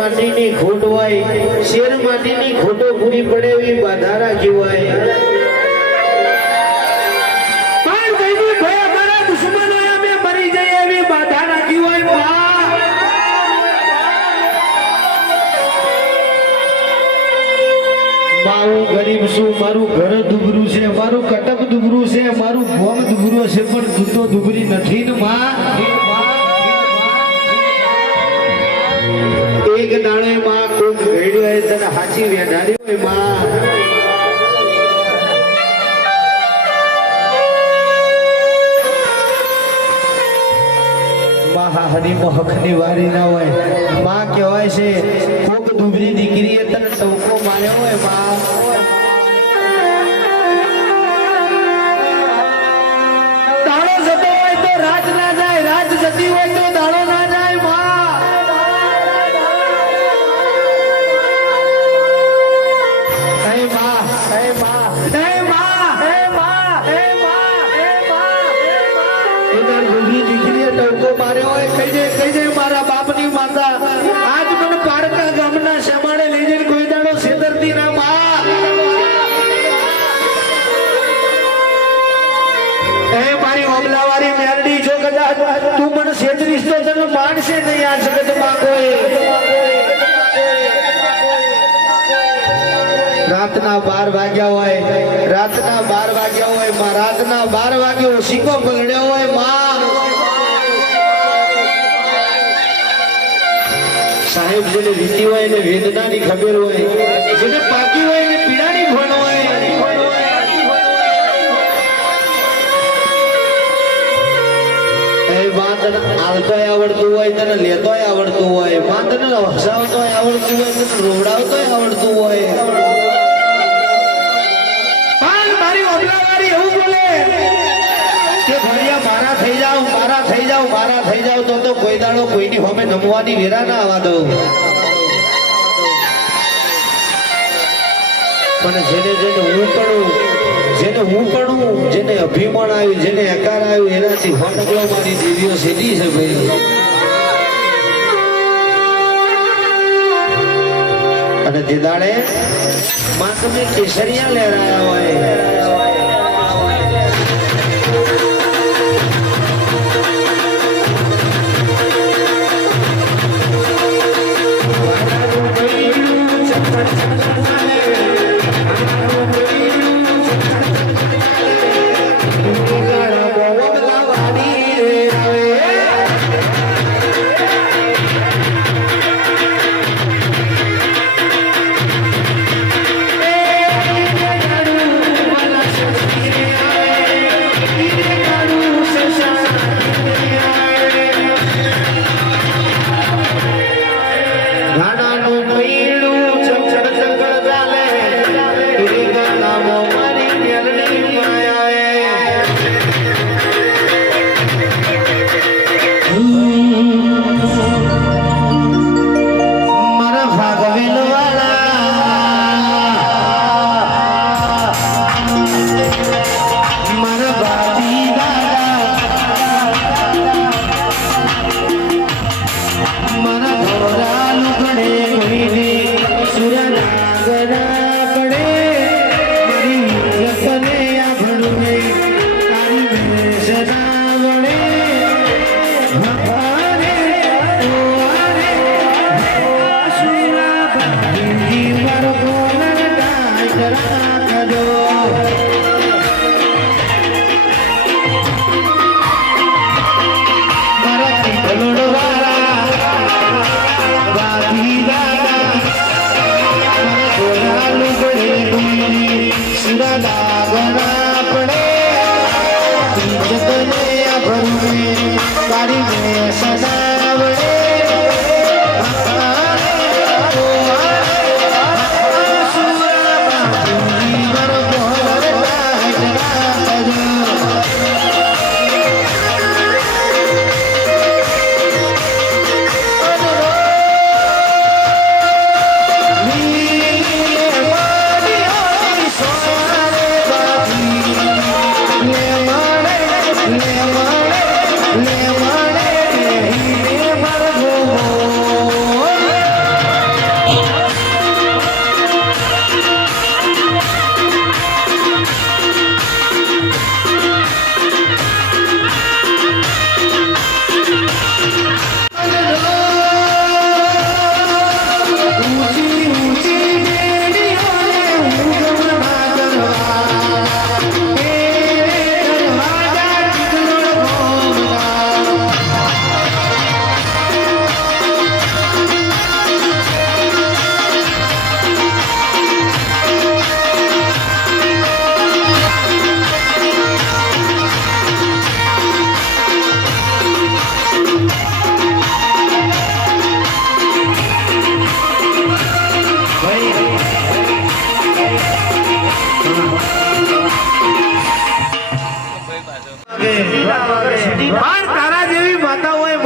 માટીની ખોટ હોય, શેર માટીની ખોટો પૂરી પડે એવી બાધા રાખી હોય. પણ કઈની ભય અમારા દુશ્મનો અમે મરી જઈએ એવી બાધા રાખી હોય. હું ગરીબ છું, મારું ઘર દુબરું છે, મારું કટક દુબરું છે, મારું ભોમ દુબરું છે, પણ તું તો દુબરી નથી ને માં. એક દાડે માં કોક ભેડ્યો હોય તને હાચી વેઢારી હોય માં. હરી મોહકની વારી ના હોય. માં કહેવાય છે કોક દુબરી દીકરીએ તને ટોકો માર્યો હોય માં. દાડો જતો હોય તો રાત ના જાય, રાત જતી હોય તો દાડો ના જાય માં. હે માં, હે માં, હે માં, હે માં, હે માં, હે માં, હે માં. એના દુબરી દીકરીએ ટોકો માર્યો હોય. કઈ દે મારા બાપની માતા આજ મને પારકા ગામના શમાડે લઈ જઈને કોઈ દાડો છેતરતી ના માં. હે મારી ઓમલાવાળી મેરડી જો કદાચ તું મને છેતરીશ તો તને માનશે નહીં આ જગતમાં કોઈ રાતના 12 વાગ્યા હોય રાતના 12 વાગ્યા હોય માં રાતના 12 વાગ્યો સિક્કો પલળ્યો હોય માં સાહેબ જેને રીતિ હોય એને વેદનાની ખબર હોય જેને પાકી હોય એને પીડાની ભણ હોય માં તને હાલતોય આવડતું હોય તને લેતોય આવડતું હોય માં તને હસાવતોય આવડતું હોય તને રોવડાવતોય આવડતું હોય પણ મારી ઓબલાવાળી એવું બોલે કે ભણિયા મારા થઈ જાવ મારા થઈ જાવ મારા થઈ જાવ તો કોઈ દાડો કોઈની હોમે નમવાની વેરા ના આવવા દઉં પણ જેને હું કરું જેને અભિમાન આવ્યું જેને આકાર આવ્યું એનાથી હોટકલો મારી દીદીઓ સીધી છે ભાઈ અને તે દાડે માં તમે કેસરિયા લહેરાયા હોય તારા જેવી માતા હોય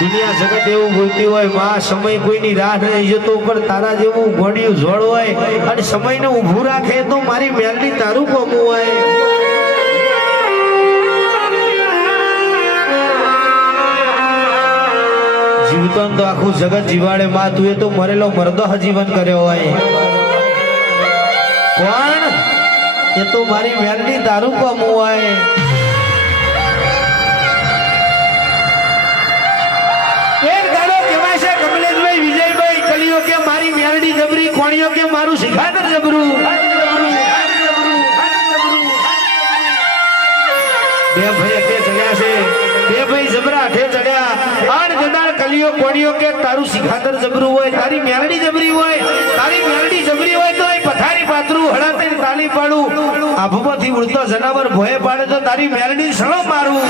દુનિયા જગત એવું બોલતી હોય માં સમય કોઈની રાહ નહીં જતો પણ તારા જેવું ઘોડિયું જોડ હોય અને સમયને ઊભું રાખે તો મારી મેલડી તારું કોમું હોય જીવતન તો આખું જગત જીવાડે માં તું એ તો મરેલો મરદો જીવન કર્યો હોય કોણ એ તો મારી વેલડી દારૂ કમવાય એક ગાડો કહેવાય છે કમલેશભાઈ વિજયભાઈ કલિયો કે મારી મેરડી જબરી કોણીઓ કે મારું શિખાતર જબરું બે ભાઈ અઠે ચડ્યા છે બે ભાઈ જબરા અઠે ચડ્યા આણ જદાર કલિયો કોણીઓ કે તારું શિખાતર જબરું હોય તારી મેરડી જબરી હોય તારી મેરડી જબરી હોય તો પથારી પાતરું હળાતી તાલી પાડું આભમાંથી ઉડતો જનાવર ભોય પાડે તો તારી મેરડી સળો મારું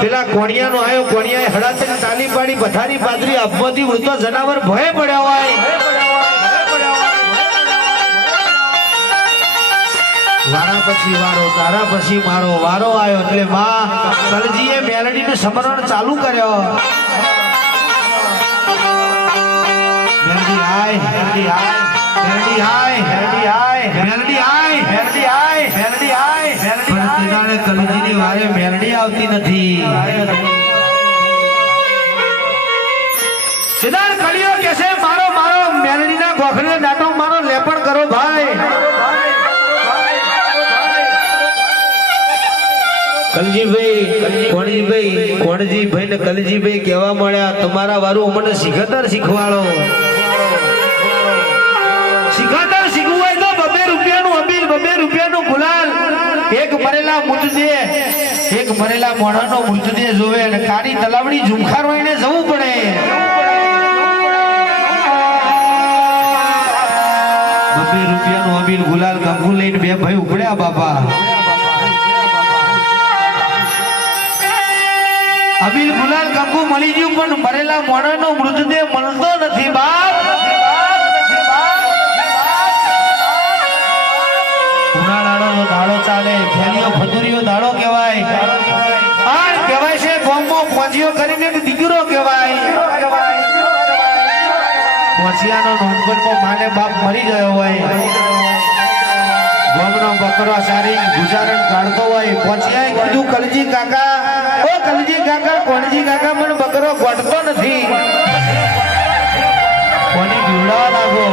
પેલા કોણિયાનો આયો કોણિયાએ હડાતે તાલી પાડી પથારી પાદરી આપવાથી ઉડતો જનાવર ભય પડ્યા હોય વારા પછી વારો તારા પછી મારો વારો આવ્યો એટલે માં કલજીએ મેલડીનું સમરણ ચાલુ કર્યો મેલડી આય મેલડી આય મેલડી આય મેલડી આય મેલડી આય મેલડી આય મેલડી આય પણ તેદાણે કલજીની વારે મેલડી આવતી નથી તેદાણ કલિયો કહેશે મારો મારો મેલડીના ગોખરે દાંતો મારો લેપણ કરો ભાઈ કોણજીભાઈ ને કલજીભાઈ કહેવા મળ્યા તમારા વારું અમને શિખતર શીખવાડો શિખતર શીખવું હોય તો 2 રૂપિયાનું અબીલ 2 રૂપિયાનું ગુલાલ એક મરેલા મૃતદેહ એક મરેલા મોણાનો મૃતદેહ જોવે અને કાળી તલાવડી ઝુમખાર વાળીને જવું પડે 2 રૂપિયાનું અબીલ ગુલાલ કંકુ લઈને બે ભાઈ ઉપડ્યા બાપા અબીલ ગુલાલ કંકુ મળી ગયું પણ મરેલા મોણાનો મૃતદેહ મળતો નથી બાપ ઉનાળાનો દાડો ચાલે ફેલીઓ ફતુરીઓ દાડો કહેવાય આણ કહેવાય છે ગોમો પોંજીઓ કરીને દીકરો કહેવાય પોંચિયાનો નોનપણમાં માને બાપ મરી ગયો હોય ગોમનો બકરો સારી ગુજારણ કાઢતો હોય પોંચિયાએ કીધું કલજી કાકા ઓ કલજી કાકા કોણજી કાકા મને બકરો ગોઠતો નથી કોની બીવડાવા લાગો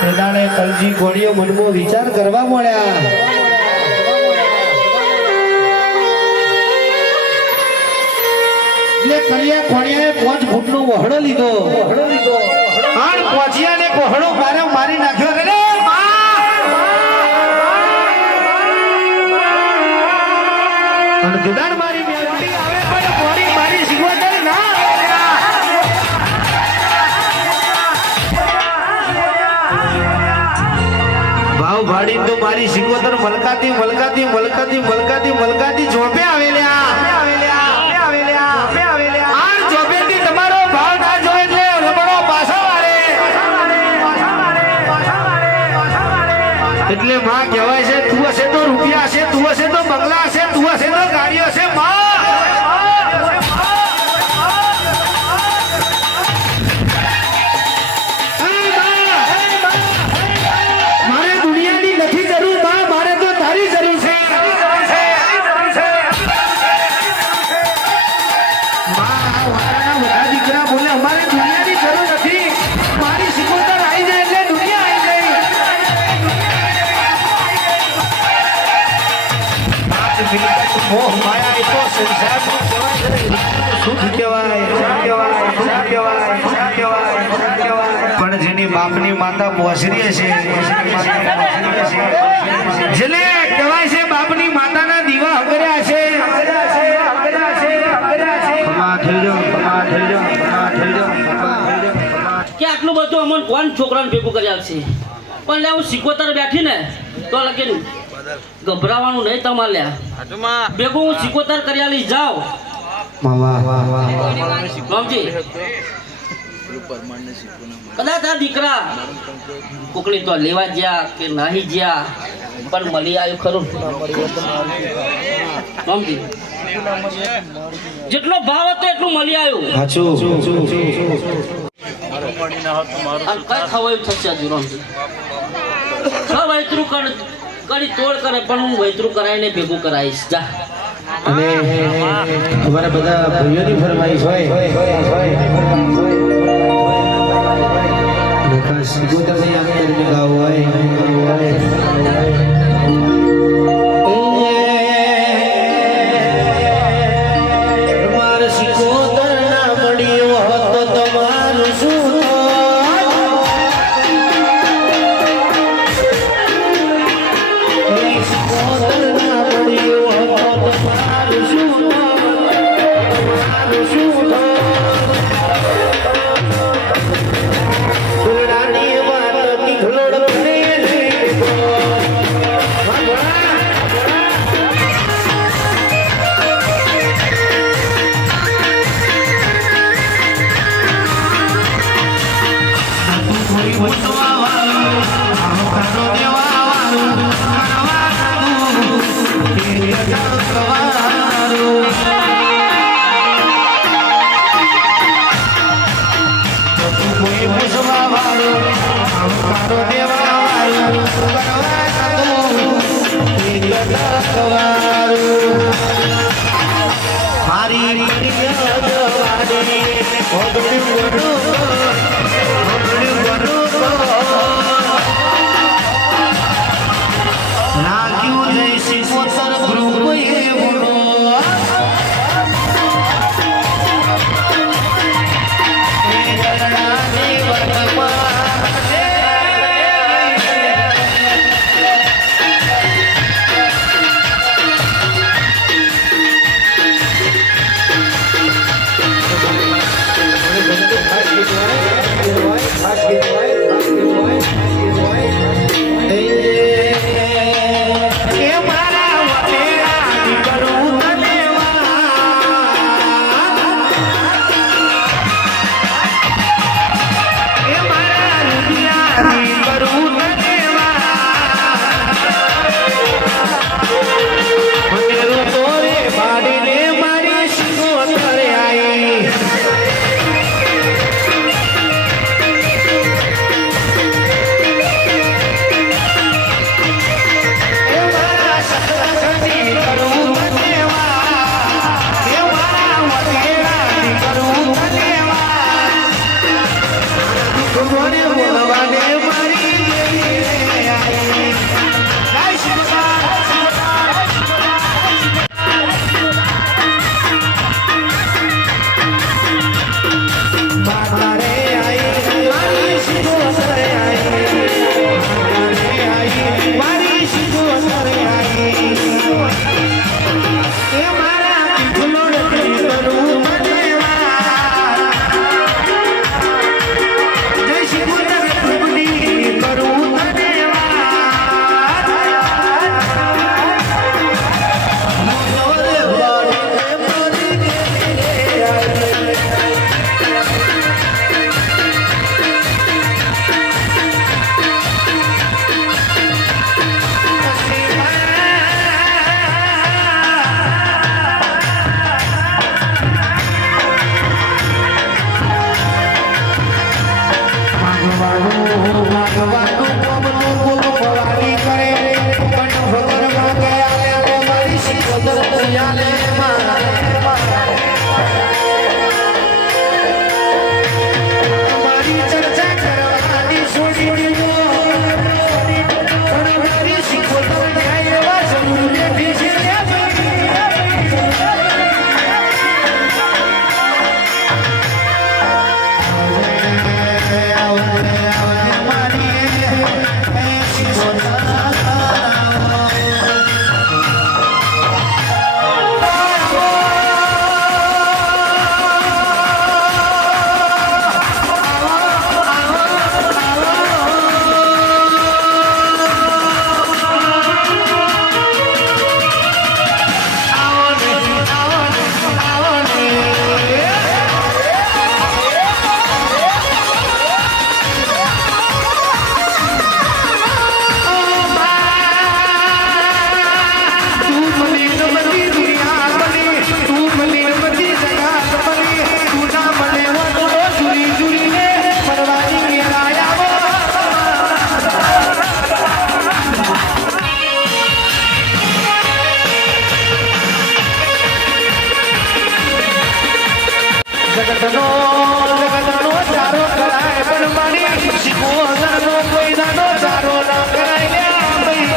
તેદાણે કલજી કોણીઓ મનમાં વિચાર કરવા મળ્યા એટલે કલિયા કોણીયાએ 5 ફૂટનો વહડો લીધો આણ પોંચિયાને કોહડો મારી નાખ્યો કે અને દુડાણ મારી મેલડી આવે પણ મોરી મારી શીખવતર ના ભાવ ભાડી તો મારી શીખવતર મલકાતી મલકાતી મલકાતી મલકાતી મલકાતી જોપે આવેલ્યા આ જોપેથી તમારો ભાવ ના જોય એટલે રબડો પાછો વાળે એટલે માં કહેવાય છે તું હશે તો રૂપિયા હશે તું હશે તો બંગલા હશે તું હશે તો ગાડીઓ હશે મારે દુનિયાની નથી જરૂર માં મારે તો તારી જરૂર છે બધા દીકરા બોલે અમારે દુનિયાની જરૂર નથી મારી સિકોતર આવી જાય એટલે દુનિયા આવી જાય મોહ માયા એ તો સંસારનું સુખ કહેવાય પણ જેની બાપની માતા મોસરી હશે જેને કહેવાય છે બાપની માતાના દીવા હગર્યા છે કે આટલું બધું અમને કોણ છોકરાને ભેગું કરી આપશે પણ લે હું સિકોતર બેઠી ને તો લગીન ગભરાવાનું નહીં તમારે લ્યા ભેગું હું સિકોતર કરી આલી જાઓ મમજી કદાચ આ દીકરા કોકડી તો લેવા ગયા કે નહીં ગયા પણ મળી આવ્યું ખરું મમજી જેટલો ભાવ હતો એટલું મળી આવ્યું કઈ ખવાયું થશે હજુ રમજી વૈતરું કરી તોડ કરે પણ હું વૈતરું કરાવીને ભેગું કરાવીશ જા અને અમારા બધા ભાઈઓની ફરમાઈશ હોય અને ખાસ સિકોતરને યાદ કરીને ગાવું હોય મારે સિકોતર ના મળ્યો હોત તો તમારું શું સિકોતર ના મળ્યો હોત તો તમારું શું ફૂલડાની વાત નીકળોડ બને જગતનો ચારો કરાય પણ મારી શીખોતરનો કોઈ દાડો ચારો ન કરાય લ્યા ભાઈ.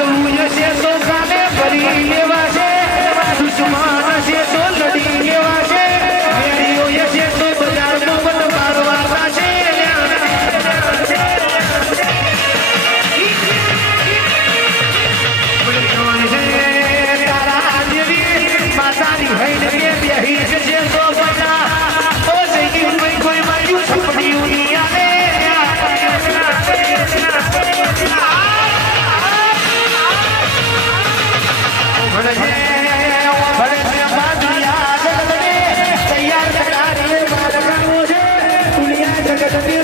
એવું હશે તો કાને ભરી લેવા છે, દુશ્મન હશે તો લડી લેવા છે, વેરીઓ હશે તો બજારમાં બટ મારવા છે. તારા જેવી માતાની હૈને બેહી જશે તો બટા ઓ જઈ કોઈ માર્યું છોડ્યું નહીં આને. તૈયાર કરારે મારવાનો છે દુનિયા જગત ને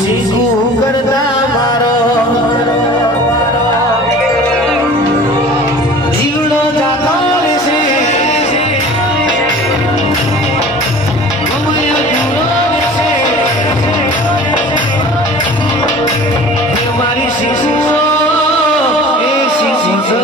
શીખું કરતા મારો જીવડો જાતો રહેશે, અમય જીવડો રહેશે. એ મારી શીખું એ શીખું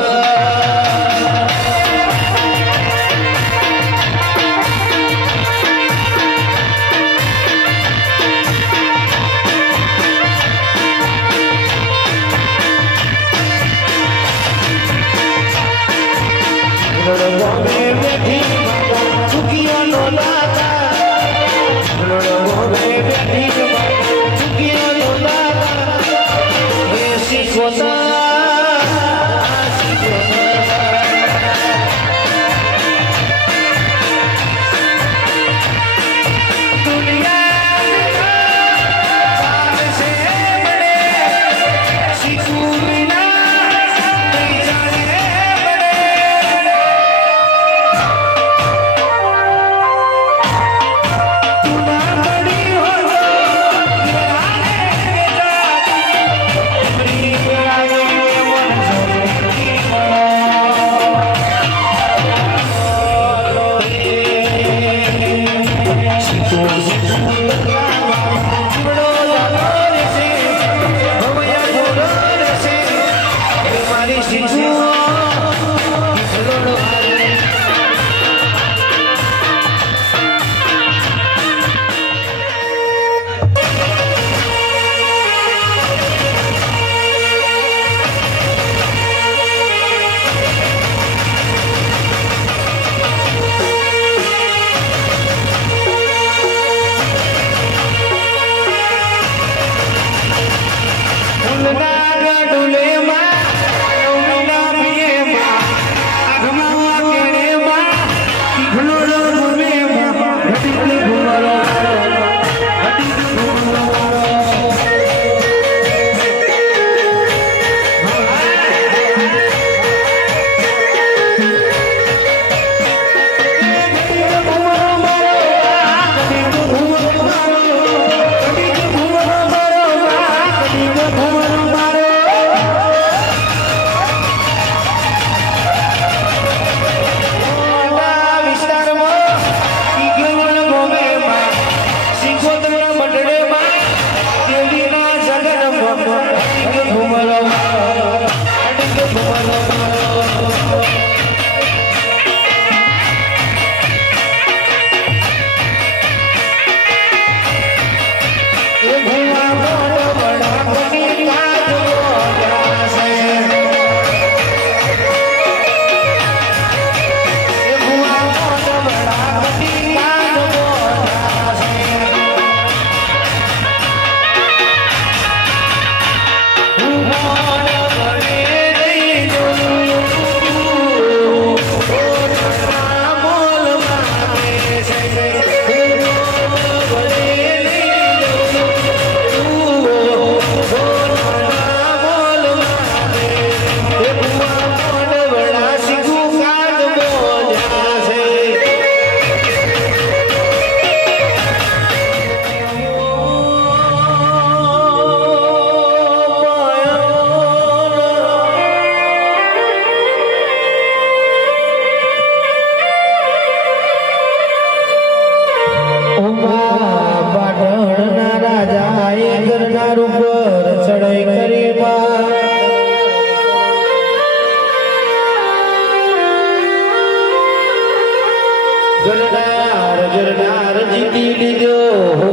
ગરનાર જીતી લીધો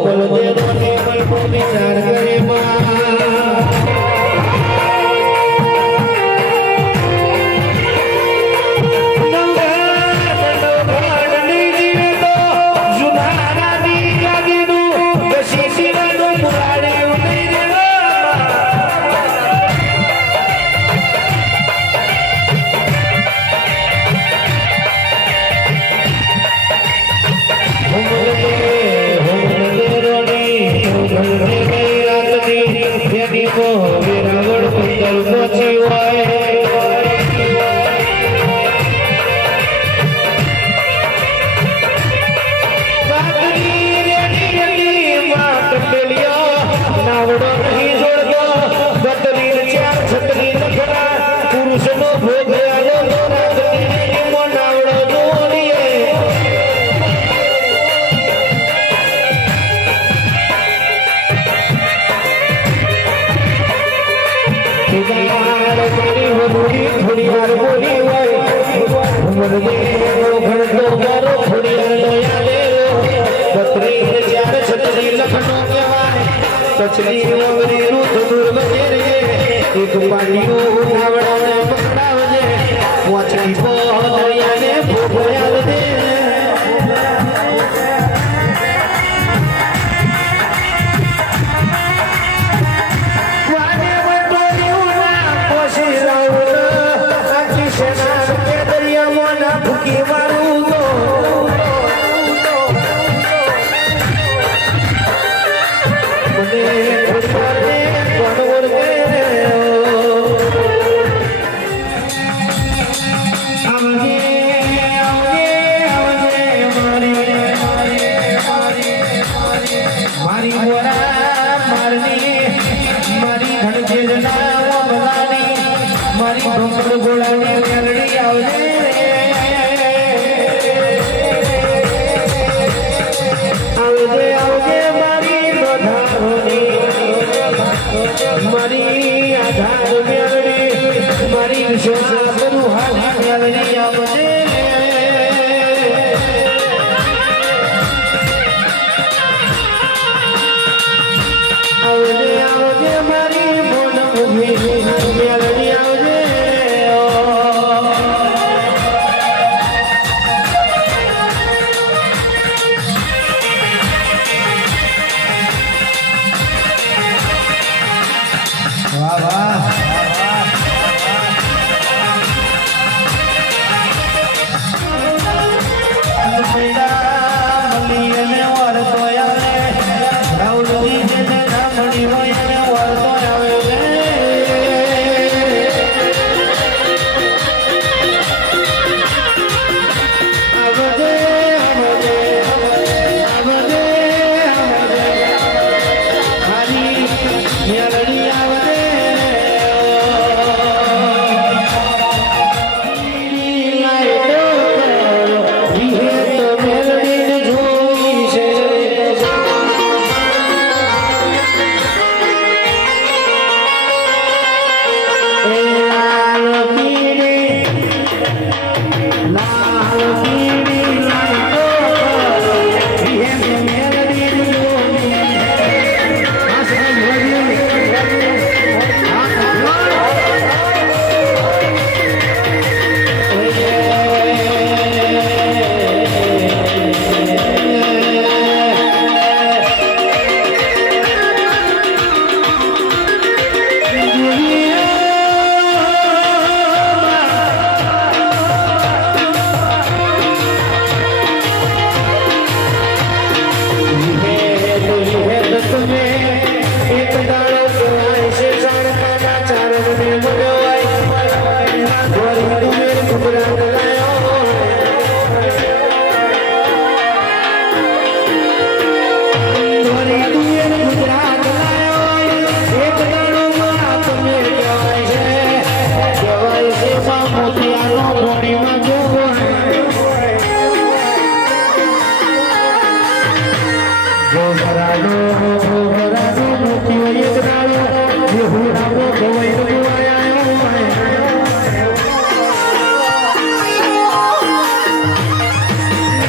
બળદેવને મલકો વિચાર કરે એક પાણીઓ નાવડાને પકડાવજે વાચકી પોહરિયાને ભોગવ્યા દે વાને વટોરીઓના કોશી રાઉડ આખી સેના કે દરિયામાં ના ભૂકી મારું તો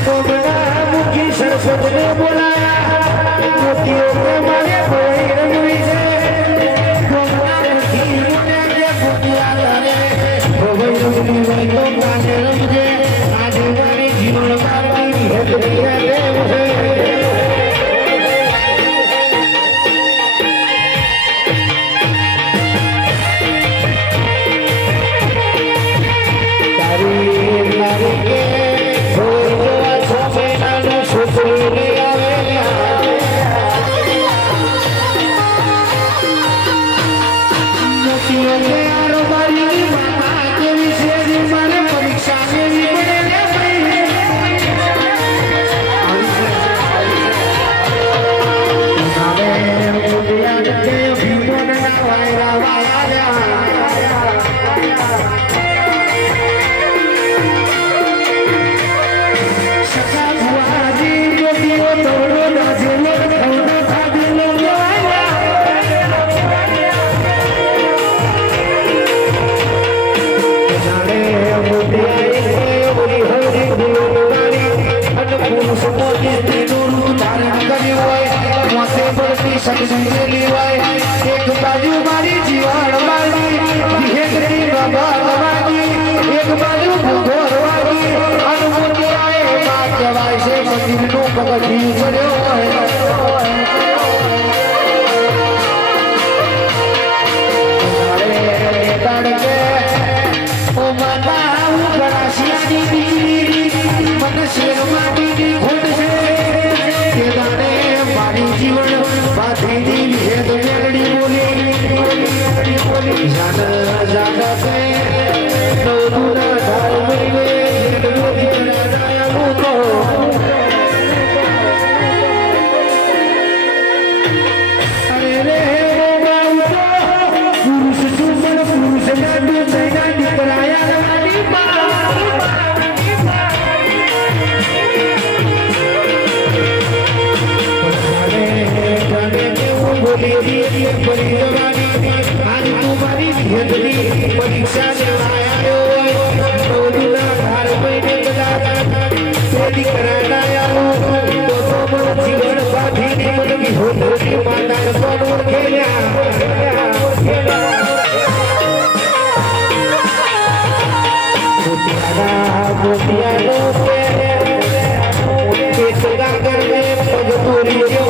Go બાપા હું ગળાશિયાની દીકરી મને શેર માટીની ખોટ છે તે દાને મારી જીવન બાંધીની વિશે તો મેળડી બોલી જાન જાન કે નવદુના ધાર મહિને દયાલું તો અરે રે પુરુષ સુમન પુરુષ નાડુ જૈના દીકરાયા મારી પરીક્ષા જીવન બાંધીને મને માતા કોણ મોતિયાનો પેટ ગાગર પગ પૂરી